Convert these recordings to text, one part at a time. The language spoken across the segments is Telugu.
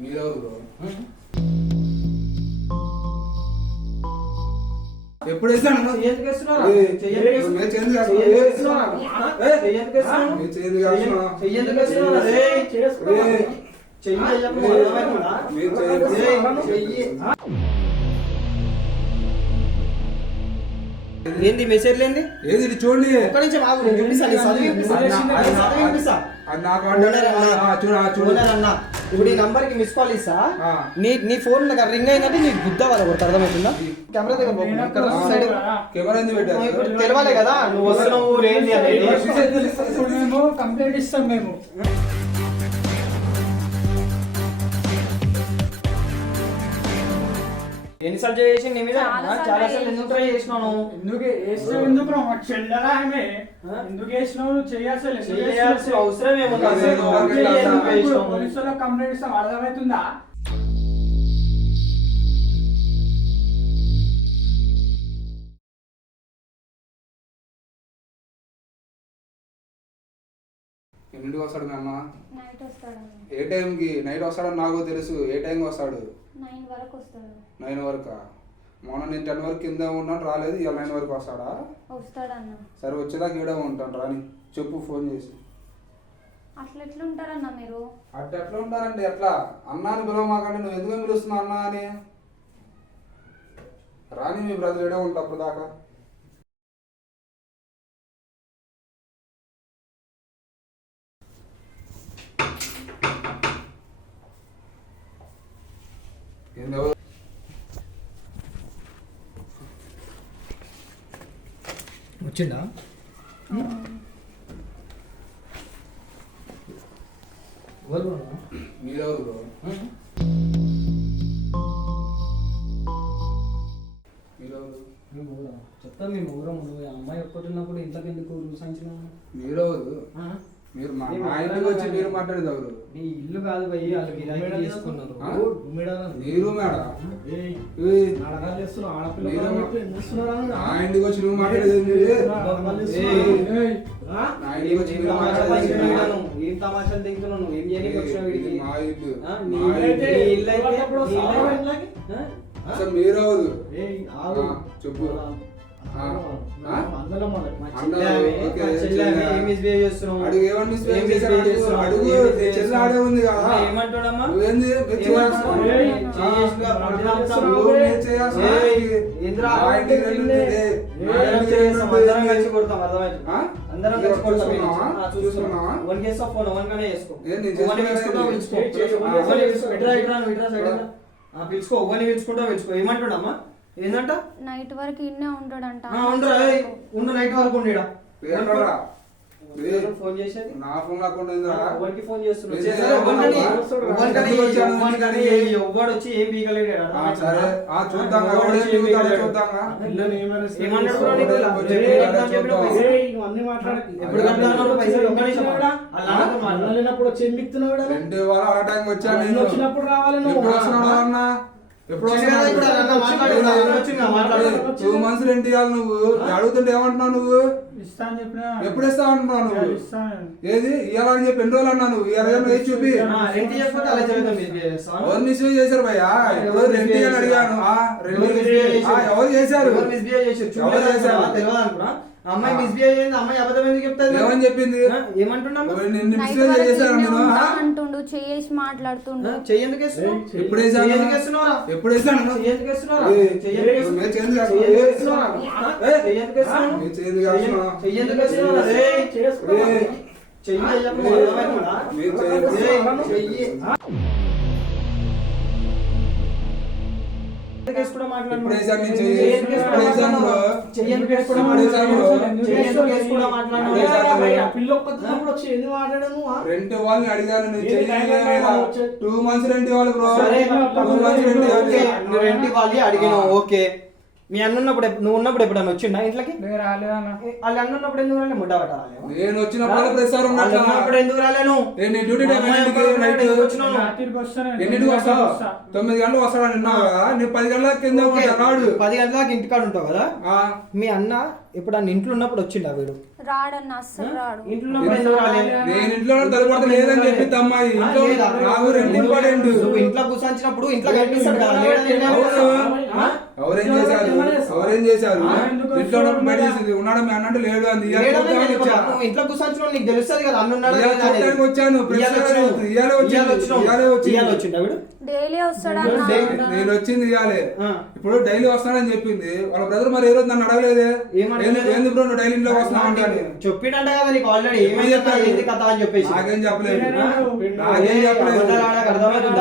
మీరెవరు బ్రో? ఎప్పుడు వేసాను ఏంది మెసేజ్ లేండి? ఏది చూడండి. ఒక్క నిమిషం ఆగు, నేను చూపిస్తా. ఇప్పుడు ఈ నంబర్ కి మిస్ కాల్ ఇస్తా. నీ ఫోన్ రింగ్ అయిందంటే నీకు గుద్ద వాళ్ళ కొడుకు అర్థమవుతుందా? కెమెరా దగ్గర తెలవాలే కదా నువ్వు వస్తున్నావు ఏంటి అనేది. కంప్లైంట్ ఇస్తాం మేము. ఎన్నిసార్లు చేసి నీ మీద చాలా సార్లు ఎందుకు ట్రై చేసినావు? ఎందుకు చెల్లరా ఆమె ఎందుకు చేసినావు? చేయాల్సిన అవసరం ఏముంది? పోలీసులో కంప్లైంట్ ఇస్తాం, అర్థమవుతుందా? ఎన్నింటికి వస్తాడు మీ అన్న? నైట్ వస్తాడు. ఏ టైంకి నైట్ వస్తాడని నాకు తెలుసు. ఏ టైంకి వస్తాడు? 9 వరకు వస్తాడు. 9 వరకా? మొన్న నేను 10 వరకు కింద ఉన్నాను, రాలేదు. ఇవాళ 9 వరకు వస్తాడా? వస్తాడన్న. సరే వచ్చేదాకా ఈడే ఉంటాను, రాని చెప్పు ఫోన్ చేసి. అట్లా ఎట్లా ఉంటారన్న మీరు? అట్లా ఎట్లా ఉంటారంటే ఎట్లా? అన్న అని పిలవమాకండి. నువ్వు ఎందుకు పిలుస్తున్నావు అన్న అని? రాని మీ బ్రదర్ ఈడే ఉంటా అప్పుడు దాకా. వచ్చిండా? మీరెవరు బ్రో? మీరెవరు? చెప్తాను మేము ఊరం. నువ్వు అమ్మాయి ఒక్కటిన్నప్పుడు ఇంట్లోకి ఎందుకు రూసాయించిన? మీరెవరు? మీరు మా ఇంటికి వచ్చి మీరు మాట్లాడేది ఎవరు? నీ ఇల్లు కాదు భయ్, వాళ్ళు గిరాకీ తీసుకున్నారు. మీరు మేడం నా ఇంటికి వచ్చి నువ్వు మాట్లాడేది ఏం తమాషాలు దిగుతున్నావు? నువ్వు ఏం చేయడానికి వచ్చినావు వీడికి? మా ఇల్లు. అసలు మీరెవరు చెప్పు. పిలుచుకో, ఒకని పిలుచుకుంటా పిలుచుకో. ఏమంటున్నామా? ఏంటంట? నైట్ వరకు ఇన్నే ఉంటాడంట. ఉండు నైట్ వరకు ఉండేడా? ఫోన్ చేసేది నా ఫోన్ లేకుండా ఎవరికి ఫోన్ చేస్తున్నాడు? ఎవ్వడు వచ్చి ఏం పీకలేడు. చూద్దాం. వచ్చినప్పుడు రావాలి. ఎప్పుడు 2 months రెంట్ ఇవ్వాలి. నువ్వు అడుగుతుంటే ఏమంటున్నావు? నువ్వు ఎప్పుడు ఇస్తా అంటున్నావు? నువ్వు ఏది ఇవ్వాలని చెప్పి ఎన్ని రోజులు అన్నా? నువ్వు వేసి చూపి. ఎవరు మిస్బిహేవ్ చేశారు భయ్యా? రెంట్ ఇవ్వాలని అడిగాను. ఎవరు చేశారు? అమ్మాయి మిస్బిహేవ్ చేసింది. అమ్మాయి అబద్ధం ఎందుకు చెప్తాది? ఏమని చెప్పింది? ఏమంటున్నావు? అంటుండు, చేసి మాట్లాడుతుండు. చెయ్యేందుకు ఎప్పుడు వేసాను? ఎప్పుడు వేసాను? రెంట్ వాళ్ళని అడిగాను. 2 months రెంట్ ఇవ్వాలి బ్రో. 2 months రెంట్ ఇవ్వాలి అడిగాను. ఓకే, మీ అన్న ఉన్నప్పుడు నువ్వు ఉన్నప్పుడు ఎప్పుడన్నా వచ్చిండా ఇంట్లోకి? వాళ్ళు అన్న ఉన్నప్పుడు ఎందుకు రాలే? ముడ్డ పట్ట నేను వచ్చినప్పుడు ఉన్నప్పుడు ఎందుకు రాలేను? డ్యూటీ టైం ఎన్నింటికి వస్తావు? 9 గంటలకు వస్తాడు అన్నావు కదా. నేను 10 గంటల కింద 10 గంటలకు ఇంటికాడ ఉంటావు కదా. మీ అన్న ఇప్పుడు ఆయన ఇంట్లో ఉన్నప్పుడు వచ్చిండా వీడు రాడన్న అస్సలు రాడు. ఇంట్లో ఉన్నప్పుడు ఎందుకు రాలేదు? నేను ఇంట్లో తలపడతా లేదని చెప్పింది అమ్మాయి. ఇంట్లో నాకు రెండు ఇంపార్టెంట్. నువ్వు ఇంట్లో కూర్చొచ్చినప్పుడు ఇంట్లో కనిపిస్తాడు కదా, లేడని ఎవరేం చేశారు? ఎవరేం చేశారు? ఇంట్లో ఉన్నప్పుడు బయట చేసింది. ఉన్నాడు మీ అన్నట్టు లేడు అంది. నువ్వు ఇంట్లో కూర్చొచ్చిన నీకు తెలుస్తుంది కదా అన్న ఉన్నాడు వచ్చాను వచ్చిండా వీడు డైలీ వస్తాడు నేను వచ్చింది ఇవ్వాలి. ఇప్పుడు డైలీ వస్తానని చెప్పింది వాళ్ళ బ్రదర్. మరి ఏ రోజు నన్ను అడగలేదే ఏంది బ్రో నువ్వు డైలీ ఇంట్లో వస్తున్నావు అంటే చెప్పిండ కదా నీకు ఆల్రెడీ ఏమైంది కథ అని చెప్పేసి. నాకేం చెప్పలేదు.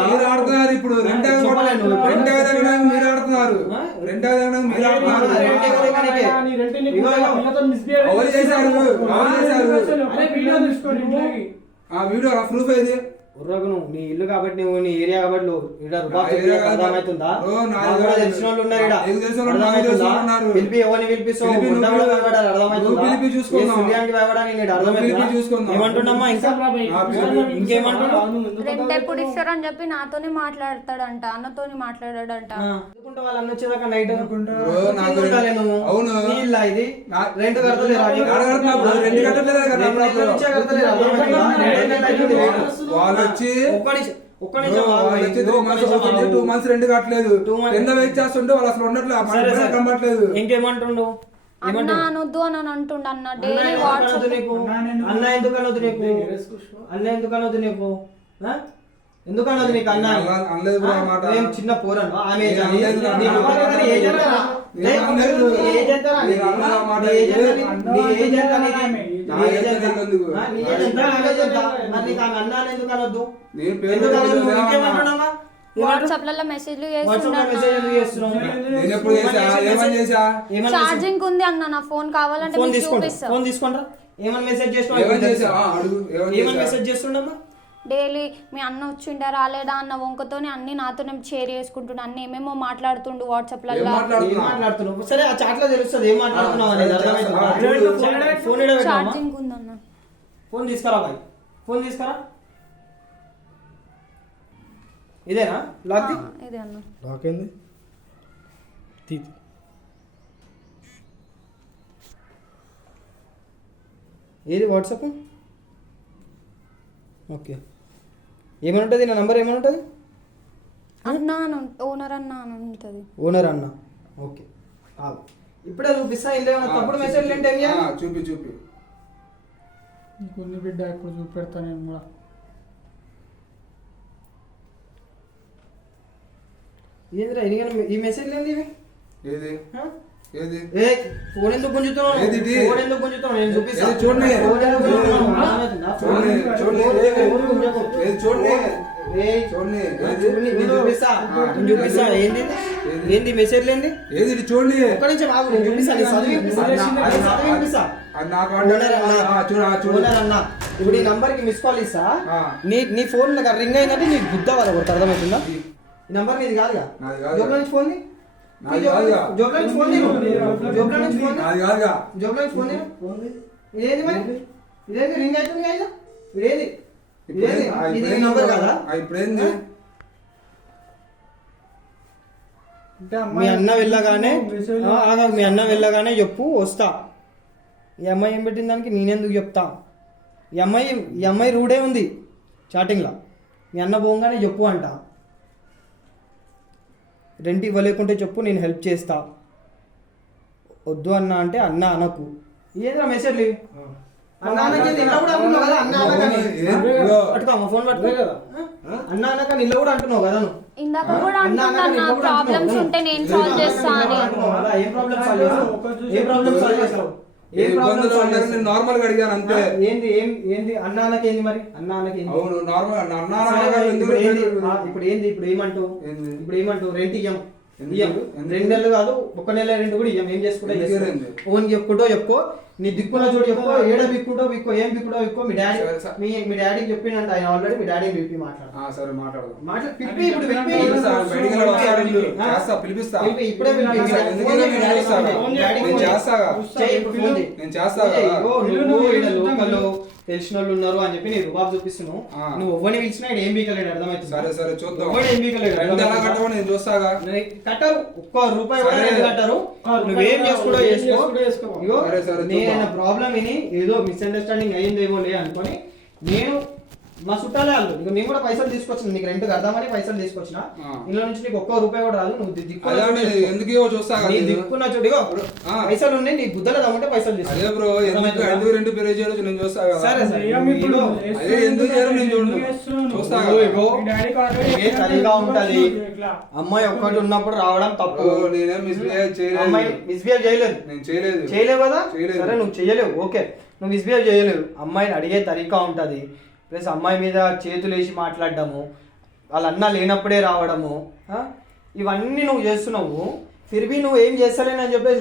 మీరు ఆడుతున్నారు ఇప్పుడు. రెండే తగ్గడానికి మీరు ఆడుతున్నారు. రెండే తగ్గడానికి మీరు ఆడుతున్నారు. ఎవరు చేశారు? ఆ వీడియో ప్రూఫ్ ఏది? నీ ఇల్లు కాబట్టి నువ్వు నీ ఏరియా కాబట్టి అర్థమవుతుందా? తెలిసిన వాళ్ళు ఉన్నారు. పిలిపి ఎవరిని పిలిపిస్తావు? ఏమంటున్నామ్మా ఇంకా ఇంకేమంటున్నావు? రెంట్ ఎప్పుడు ఇస్తారని చెప్పి నాతోనే మాట్లాడతాడంట, అన్నతోని మాట్లాడాడంట. వాళ్ళు అన్న వచ్చేదాకా నైట్ అవును ఇది రెంట్ కడతలేరా? వాళ్ళు వచ్చి 2 months రెంట్ కట్టలేదు. కింద వెయిట్ చేస్తుంటే వాళ్ళు అసలు ఉండట్లేదు, కనబడట్లేదు. ఇంకేమంటుండు? అన్న అనొద్దు అని అంటుండ. అన్న డైలీ వాట్సాప్ అన్న ఎందుకు అనొద్దు నీకు? అన్న ఎందుకు అనొద్దు నీకు? ఎందుకు అనొద్దు నీకు? అన్న ఏం చిన్న పోరను ఆమె వాట్సాప్లలో మెసేజ్లు ఛార్జింగ్ ఉంది అన్న. నా ఫోన్ కావాలంటే చూపిస్తా. ఫోన్ తీసుకుంటా. ఏమని మెసేజ్ చేస్తుండమ్మా? డైలీ మీ అన్న వచ్చిండా రాలేడా అన్న వంకతోనే అన్ని నాతోనే షేర్ చేసుకుంటుండు. అన్ని ఏమేమో మాట్లాడుతుండు వాట్సాప్ లలో. సరే ఆ చాట్ లో తెలుస్తుంది ఏం మాట్లాడుతున్నావు అనేది. ఛార్జింగ్ ఉందన్న. ఫోన్ తీసుకురా బాయ్, ఫోన్ తీసుకురా. ఇదేనా లాక్? ఇదే అన్న. లాక్ ఏంది? ఏది వాట్సాప్? ఓకే. ఏమనుంటుంది నా నంబర్? ఏమనుంటుంది? అన్న ఓనర్ అన్న అని ఉంటుంది. ఓనర్ అన్న. ఓకే ఇప్పుడే చూపిస్తా. ఇందులో తప్పుడు మెసేజ్లు ఏంటి? చూపి నీకు బిడ్డ ఇప్పుడు చూపెడతా నేను కూడా. ఏంద్రా ఈ మెసేజ్లు ఏంది ఇవి? ఏది ఏది ఫోన్ ఎందుకు గుంజుతున్నావు? ఫోన్ ఎందుకు గుంజుతున్నావు? నేను చూపిస్తాను. చూడండి చూపిస్తా. ఏంది మెసేజ్లు ఏంది? ఏది చూడండి. ఒక్క నిమిషం ఆగు, నేను చూపిస్తాను. ఇప్పుడు ఈ నంబర్ కి మిస్ కాల్ ఇస్తా. నీ ఫోన్ రింగ్ అయిందంటే నీకు బుద్ధ వాళ్ళ కొడుకు. అర్థమవుతుందా? ఈ నంబర్ నీది కాదుగా. జోబులో నుంచి ఫోన్ ఇదేంది మరి? ఇదేంది రింగ్ అవుతుంది కదా? ఇదేంది? ఇది నంబర్ కదా? మీ అన్న వెళ్ళగానే చెప్పు వస్తా. ఈ అమ్మాయి ఏం పెట్టిన దానికి నేనెందుకు చెప్తా? ఈ అమ్మాయి రూడే ఉంది చాటింగ్లో. మీ అన్న పోగానే చెప్పు అంట. రెంట్ ఇవ్వలేకుంటే చెప్పు, నేను హెల్ప్ చేస్తా. వద్దు అన్న అంటే అన్న అనకు. ఏంద్రా మెసేజ్లు? అన్న అనక నిల్ల కూడా అంటున్నావు కదా? అన్న అనక నిల్ల కూడా అంటున్నావు కదా? ఇందాక కూడా అంటున్నా ప్రాబ్లమ్స్ ఉంటే నేను సాల్వ్ చేస్తా అని. ఏం ప్రాబ్లమ్ సాల్వ్ చేస్తావు? నార్మల్ గా అడిగాను అంతే. ఏంది అన్న అనకేంది మరి? అన్న అనకేంది? అవును నార్మల్. ఇప్పుడు ఏమంటావు? రెంట్ ఇయ్యం. 2 నెలలు కాదు, 1 నెల రెంట్ కూడా ఇయ్యం. ఏం చేసుకుంటా ఓన్ చెప్పుకుంటో చెప్పుకో. నీ దిక్కులో చూడు చెప్పుకో. ఏడ బిక్కుంటో బిక్కో, ఏం బిక్కుడో బిక్కో. మీ డాడీకి చెప్పిండంట ఆయన ఆల్రెడీ. మీ డాడీ పిలిపి మాట్లాడు. సరే మాట్లాడదాం. ఇప్పుడే పిలిపి. తెలిసిన వాళ్ళు ఉన్నారు అని చెప్పి నీ రుబాబు చూపిస్తున్నావు. నువ్వు ఎవరిని పిలిచినా ఇక్కడ ఏం బీకలేడు, అర్థమవుతుంది. సరే సరే చూద్దాం. ఎవరు ఏం బీకలేడు, నేను చూస్తాగా. కట్టరు, ఒక్క రూపాయి కూడా రెండు కట్టరు. నువ్వేం చేసుకుంటో చేసుకో. ఇగో నేను ప్రాబ్లం విని ఏదో మిస్అండర్స్టాండింగ్ అయ్యిందేమో లే అనుకొని నేను మా చుట్టాలే వాళ్ళు ఇక నేను కూడా పైసలు తీసుకొచ్చిన, నీకు రెంట్కి అర్థమని పైసలు తీసుకొచ్చిన. ఇంట్లో నుంచి నీకు ఒక్క రూపాయి కూడా రాదు. నువ్వు ఎందుకు చూస్తా దిక్కున్నా చూడు, పైసలు ఉన్నాయి నీ బుద్ధలో తమ్ముంటే పైసలు తీసుకో. రెండు పేరు చేయొచ్చు, నేను చూస్తా. సరే సరిగా ఉంటది. అమ్మాయి ఒక్కటి ఉన్నప్పుడు రావడం తప్పు. అమ్మాయి మిస్బిహేవ్ చేయలేదు, చేయలేవు కదా. సరే నువ్వు చేయలేవు, ఓకే, నువ్వు మిస్బిహేవ్ చేయలేవు. అమ్మాయిని అడిగే తరీకా ఉంటది. ప్లస్ అమ్మాయి మీద చేతులు వేసి మాట్లాడడము, వాళ్ళ అన్న లేనప్పుడే రావడము, ఇవన్నీ నువ్వు చేస్తున్నావు. తిరిగి నువ్వు ఏం చేస్తలేనని చెప్పేసి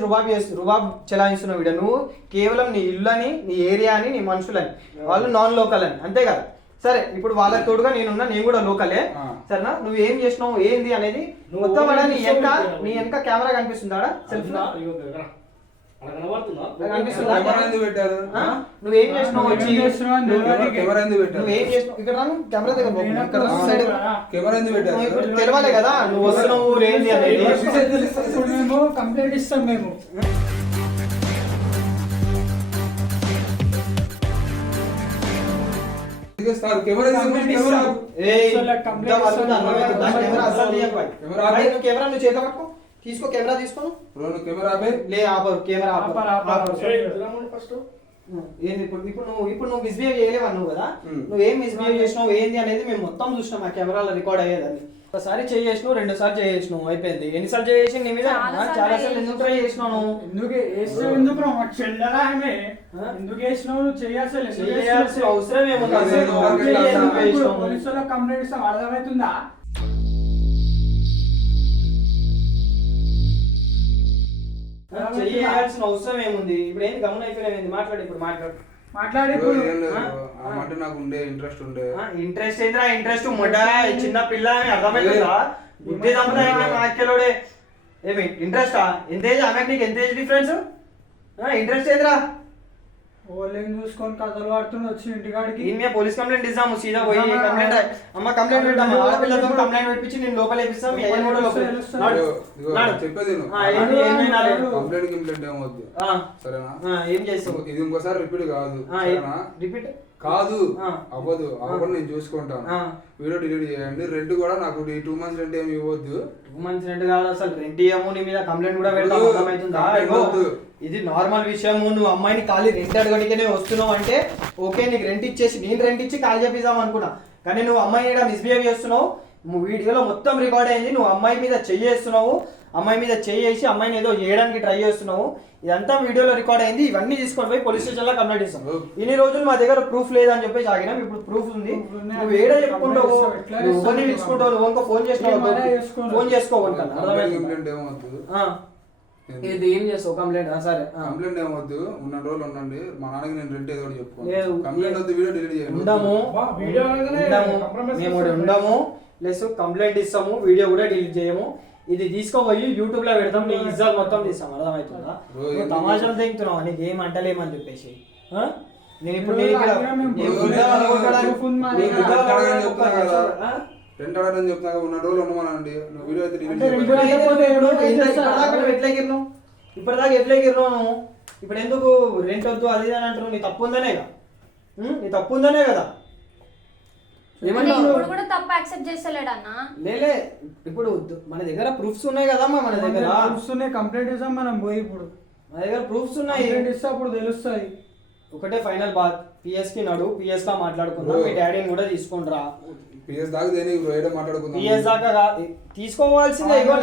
రుబాబ్ చెలాయిస్తున్నావు. వీడ నువ్వు కేవలం నీ ఇల్లు అని, నీ ఏరియా అని, నీ మనుషులని, వాళ్ళు నాన్ లోకల్ అని, అంతే కదా. సరే ఇప్పుడు వాళ్ళకి తోడుగా నేనున్నా, నేను కూడా లోకలే. సరేనా, నువ్వు ఏం చేసినావు ఏంది అనేది మొత్తం నీ వెనక కెమెరా కనిపిస్తుందా సెల్ఫ్ పెట్టారు. నువ్వేం చేసినావు వచ్చి నువ్వేం చేసినావు ఇక్కడ కెమెరా దగ్గర తెలవాలే కదా నువ్వు వస్తున్నావు ఏంది అనేది. కంప్లైంట్ ఇస్తాం మేము. కెమెరా నువ్వు చేత పట్టుకో, తీసుకో కెమెరా తీసుకోను. లే ఆపరు కెమెరా ఏంది ఇప్పుడు నువ్వు మిస్బిహేవ్ చేయలేవా నువ్వు కదా. నువ్వేం మిస్బిహేవ్ చేసినావు ఏంది అనేది మేము మొత్తం చూసినాం, ఆ కెమెరాలో రికార్డ్ అయ్యేదాన్ని. ఒకసారి చేసినావు, 2 సార్లు చేసినావు, అయిపోయింది. ఎన్నిసార్లు చేసి నీ మీద చాలా సార్లు ఎందుకు ట్రై చేసినావు? చేయాల్సిన అవసరం ఏముంది? కంప్లైంట్ ఇస్తాం, అర్థమవుతుందా? చేయాల్సిన అవసరం ఏముంది? ఇప్పుడు ఏంటి గమనం అయిపోయింది? మాట్లాడు, ఇప్పుడు మాట్లాడు. ఇంట్రెస్ట్ ఏంద్రా? ఇంట్రెస్ట్ మొట్ట చిన్న పిల్ల అర్థమైతుందా? బుద్ధి తమ్ముడే ఏమి ఇంట్రెస్టా? ఎంత ఏజ్ ఆమెకి, నీకు ఎంత ఏజ్ డిఫరెన్స్? ఇంట్రెస్ట్ ఏంద్రా? చూసుకొని కథలు పడుతుంది వచ్చి ఇంటికాడికి. పోలీస్ కంప్లైంట్ ఇస్తాము, సీదా పోయి కంప్లైంట్ అమ్మ కంప్లైంట్ పెట్టాము. ఆడపిల్లతో కంప్లైంట్ పెట్టించి నేను లోపల వేపిస్తాం. ఏం చేస్తావు? ఇది ఇంకోసారి రిపీట్ కాదు. రిపీట్ కాదు, అవ్వదు. అవ్వకుండా నేను చూసుకుంటాను. వీడియో డిలీట్ చేయండి. రెంట్ కూడా నాకు 2 months రెంట్ ఏమి ఇవ్వద్దు. 2 months రెంట్ కాదు, అసలు రెంట్ ఇవ్వము. నీ మీద కంప్లైంట్ కూడా పెడతాం, అర్థమవుతుందా? ఇది నార్మల్ విషయము. నువ్వు అమ్మాయిని ఖాళీ రెంట్ అడగడానికనే వస్తున్నావు అంటే ఓకే, నీకు రెంట్ ఇచ్చేసి నేను రెంట్ ఇచ్చి ఖాళీ చేపిద్దాం అనుకున్నా. కానీ నువ్వు అమ్మాయిని ఇక్కడ మిస్బిహేవ్ చేస్తున్నావు. వీడియోలో మొత్తం రికార్డ్ అయింది. నువ్వు అమ్మాయి మీద చెయ్యేస్తున్నావు, అమ్మాయి మీద చేసి అమ్మాయిని ఏదో చేయడానికి ట్రై చేస్తున్నావు. ఇదంతా వీడియోలో రికార్డ్ అయింది. ఇవన్నీ తీసుకొని పోయి పోలీస్ స్టేషన్ లో కంప్లైంట్ ఇస్తాం. ఇన్ని రోజులు మా దగ్గర ప్రూఫ్ లేదని చెప్పేసి ఆగినాం. ఇప్పుడు ప్రూఫ్ ఉంది. నువ్వు ఏడో చెప్పుకుంటావు, నువ్వు ఎవరిని పిలుచుకుంటావు, నువ్వు ఇంకో ఫోన్ చేసినావు, ఫోన్ చేసుకోవాలి. ఇది ఏం చేస్తావు కంప్లైంట్? సరే కంప్లైంట్ ఏమొద్దు, ఉన్న రోజులు ఉండండి. మా నాన్నకి నేను రెంట్ ఏదో చెప్పుకోను. కంప్లైంట్ వద్దు, వీడియో డిలీట్ చేయండి. మేము ఉండము, ప్లస్ కంప్లైంట్ ఇస్తాము, వీడియో కూడా డిలీట్ చేయము. ఇది తీసుకోపోయి యూట్యూబ్ లో పెడతాం, నీ ఇజ్జత్ మొత్తం తీస్తాం, అర్థమవుతుందా? తమాషాలు తెగుతున్నావు, నీకు ఏం అంటలేమని చెప్పేసి. నేను ఇప్పుడు రెంట్ అడగని చెప్తున్నా, ఉన్న రోజులు ఉండమనండి. వీడియో అయితే ఇప్పటిదాకా ఎట్లా ఎగిరినావు? ఇప్పుడు ఎందుకు రెంట్ వద్దు అది అని అంటున్నావు? నీ తప్పు ఉందనే కదా, నీ తప్పు ఉందనే కదా. లేలే ఇప్పుడు మన దగ్గర ప్రూఫ్స్ ఉన్నాయి కదమ్మా, మన దగ్గర ప్రూఫ్స్ ఉన్నాయి. కంప్లైంట్ ఇస్తాం మనం పోయి, ఇప్పుడు మన దగ్గర ప్రూఫ్స్ ఉన్నాయి. ఇస్తే అప్పుడు తెలుస్తాయి. ఒకటే ఫైనల్ బాత్, పిఎస్ కి నడు, పిఎస్ గా మాట్లాడుకుందాం. మీ డాడీని కూడా తీసుకుంటా. పిఎస్ దాకా మాట్లాడుకుందాం. పిఎస్ దాకా తీసుకోవాల్సిందే. ఇగో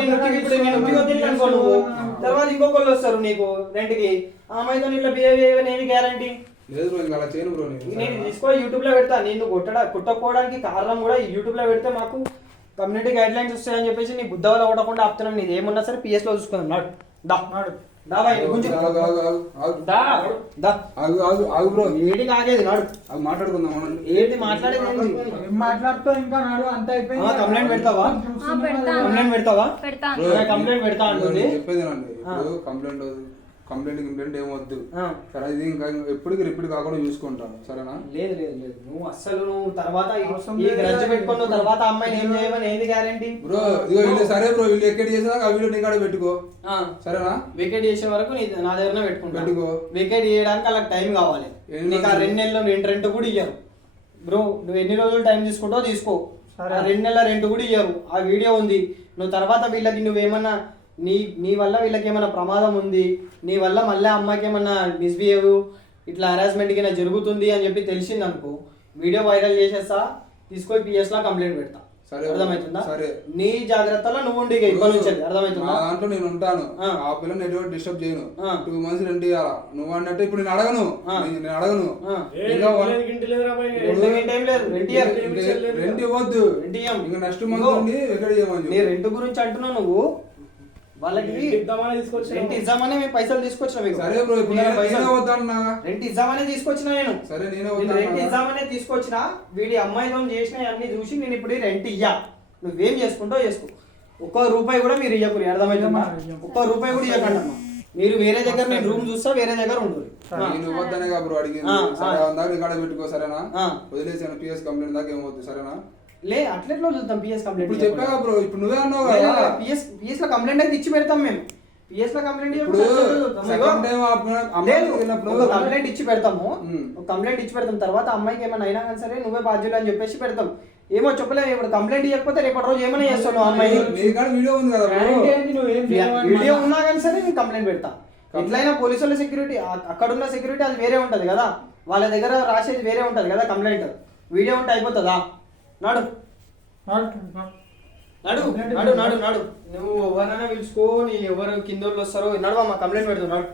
నువ్వు తర్వాత ఇంకొకళ్ళు వస్తారు నీకు రెంట్కి. అమ్మాయితో ఇట్లా బిహేవ్ ఏమి గ్యారంటీ నేను తీసుకో యూట్యూబ్ లో పెడతా. నేను కుట్టకపోవడానికి కారణం కూడా యూట్యూబ్ లో పెడితే మాకు కమ్యూనిటీ గైడ్ లైన్స్ వస్తాయని చెప్పేసి నీ బుద్ధవల కొట్టకుండా ఆపుతున్నాం. నీది ఏమున్నా సరే పిఎస్ లో చూసుకుందాం. నాడు ఏడి ఆగేది నాడు, మాట్లాడుకుందాం. ఏంటి మాట్లాడేది? మాట్లాడుతావు ఇంకా నాడు, అంత అయిపోయింది. కంప్లైంట్ పెడతావా? కంప్లైంట్ పెడతావా? కంప్లైంట్ పెడతా అంటుంది. చెప్పేది కంప్లైంట్ కంప్లైంట్ ఏమొద్దు ఆ. సరే ఇది ఇంకా ఎప్పటికి రిపీట్ కాకుండా చూసుకుంటాను సరేనా. లేదు లేదు లేదు నువ్వు అస్సలు నువ్వు తర్వాత అవసరం ఈ లేదు. గ్రడ్జ్ పెట్టుకొని నువ్వు తర్వాత అమ్మాయిని ఏం చేయమని ఏంది గ్యారంటీ? బ్రో ఇదిగో వీళ్ళు సరే బ్రో వీళ్ళు ఎక్కడ చేసేదాకా ఆ వీడియో నీ కాడ పెట్టుకో సరేనా. వికెట్ చేసే వరకు నా దగ్గర పెట్టుకుంటా. పెట్టుకో. వికెట్ చేయడానికి అలా టైం కావాలి. ఎన్ని నీకు ఆ రోజులు? 2 నెలలు రెంట్ కూడా ఇయ్యరు బ్రో. నువ్వు ఎన్ని రోజులు టైం తీసుకుంటావో తీసుకో. సరే. ఆ 2 నెలల రెంట్ కూడా ఇయ్యరు. ఆ వీడియో ఉంది. నువ్వు తర్వాత వీళ్ళకి నువ్వేమన్నా నీ వల్ల వీళ్ళకి ఏమైనా ప్రమాదం ఉంది, నీ వల్ల మళ్ళీ అమ్మాయికి ఏమన్నా మిస్బిహేవ్ ఇట్లా హరాస్మెంట్ కింద జరుగుతుంది అని చెప్పి తెలిసింది అనుకో, వీడియో వైరల్ చేసేస్తా, తీసుకొని PS లో కంప్లైంట్ పెడతా. సరే. అర్థమవుతుందా? సరే. నీ జాగ్రత్తలో నువ్వు ఉండి ఇక ఇప్పటి నుంచి అర్థమవుతుందా? నా దాంట్లో నేను ఉంటాను. ఆ. ఆ పిల్లని ఎటువంటి డిస్టర్బ్ చేయను. ఆ. 2 months రెంట్ ఇవ్వాలా నువ్వు అన్నట్టు ఇప్పుడు నేను అడగను. ఆ. నేను అడగను. ఆ. ఇంకా రెంట్ ఇవ్వద్దు. రెంట్ ఇయ్యం. ఇంకా నెక్స్ట్ మంత్ ఇదిగో. నుండి ఎక్కడ చేయమని నీ రెంట్ గురించి అంటున్నావు నువ్వు. వాళ్ళకి రెంట్ ఇద్దామని మేము పైసలు తీసుకొచ్చినా మీకు. సరే బ్రో ఇప్పుడు నేను నేనే పైసలు- వద్దాను. రెంట్ ఇద్దామనే తీసుకొచ్చినా నేను. సరే నేనే నేను రెంట్ వద్దాను. ఇద్దామనే తీసుకొచ్చినా వీడి అమ్మాయితో చేసిన అన్ని చూసి నేను ఇప్పుడు రెంట్ ఇయ్యా. నువ్వేం చేసుకుంటావు చేసుకో. ₹1 కూడా మీరు ఇయ్యకూరి. అర్థమవుతుందా? ₹1 కూడా ఇయ్యకండి అమ్మా. మీరు వేరే దగ్గర నేను రూమ్ చూస్తా, వేరే దగ్గర ఉండరు. నేను వద్దనే బ్రో అడిగింది. ఆ, సరే ఆ. అందాక నీ కాడ పెట్టుకో సరేనా. ఆ. వదిలేసాను PS కంప్లైంట్ దాకా ఏమవుద్దు సరేనా. లే అట్లెట్లో వదులుతాం PS కంప్లైంట్. ఇప్పుడు చెప్పాగా బ్రో ఇప్పుడు నువ్వే అన్నావు కదా. PS లో కంప్లైంట్ అయితే ఇచ్చి పెడతాం మేము. PS లో కంప్లైంట్ ఇప్పుడు సెకండ్ టైం అమ్మాయి వెళ్ళినప్పుడు ఒక కంప్లైంట్ ఇచ్చి పెడతాము. ఉమ్. ఒక కంప్లైంట్ ఇచ్చి పెడతాం. తర్వాత అమ్మాయికి ఏమైనా అయినా కానీ సరే నువ్వే బాధ్యులు అని చెప్పేసి పెడతాం. ఏమో చెప్పలేము. ఇప్పుడు కంప్లైంట్ ఇవ్వకపోతే రేపటి రోజు ఏమైనా చేస్తావు నువ్వు అమ్మాయిని. నీ కాడ వీడియో ఉంది కదా బ్రో. గ్యారెంటీ ఏంటి నువ్వు ఏం చేయవని వీడియో మళ్ళా? ఉన్నా కానీ సరే నేను కంప్లైంట్ పెడతా. ఎట్లయినా పోలీసుల సెక్యూరిటీ అక్కడున్న సెక్యూరిటీ అది వేరే ఉంటది కదా, వాళ్ళ దగ్గర రాసేది వేరే ఉంటది కదా కంప్లైంట్. వీడియో ఉంటే అయిపోతుందా? నాడు నాడు. నడు నడు నడు నడు నువ్వు ఎవరైనా పిలుచుకో, నీ ఎవరు కింద వస్తారో నడవమ్మా కంప్లైంట్ పెడుతున్నాడు.